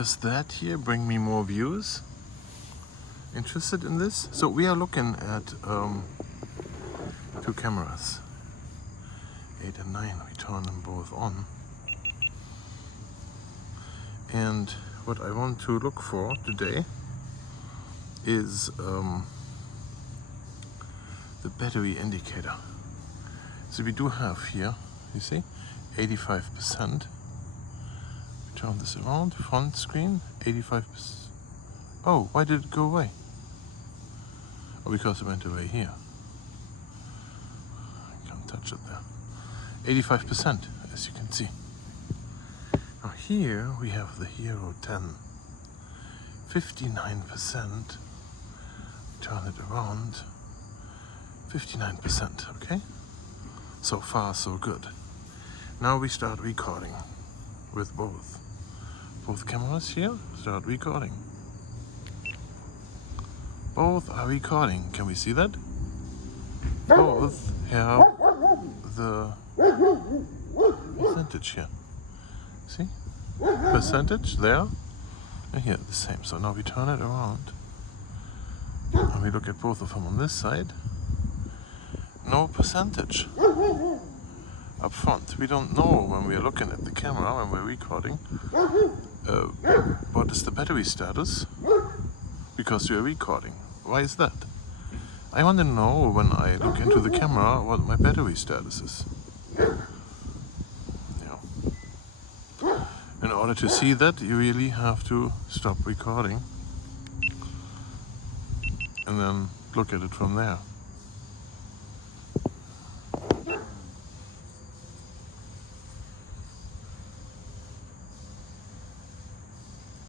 Does that here bring me more views? Interested in this? So we are looking at two cameras, 8 and 9. We turn them both on. And what I want to look for today is the battery indicator. So we do have here, you see, 85%. We turn this around, front screen, 85%. Oh, why did it go away? Oh, because it went away here. I can't touch it there. 85%, as you can see. Now here we have the Hero 10. 59%. Turn it around. 59%, okay? So far, so good. Now we start recording with both cameras here. Start recording. Both are recording. Can we see that? Both have the percentage here. See? Percentage there. And here the same. So now we turn it around. And we look at both of them on this side. No percentage. Up front. We don't know when we are looking at the camera, when we're recording, what is the battery status, because we are recording. Why is that? I want to know when I look into the camera what my battery status is. Yeah. In order to see that, you really have to stop recording and then look at it from there.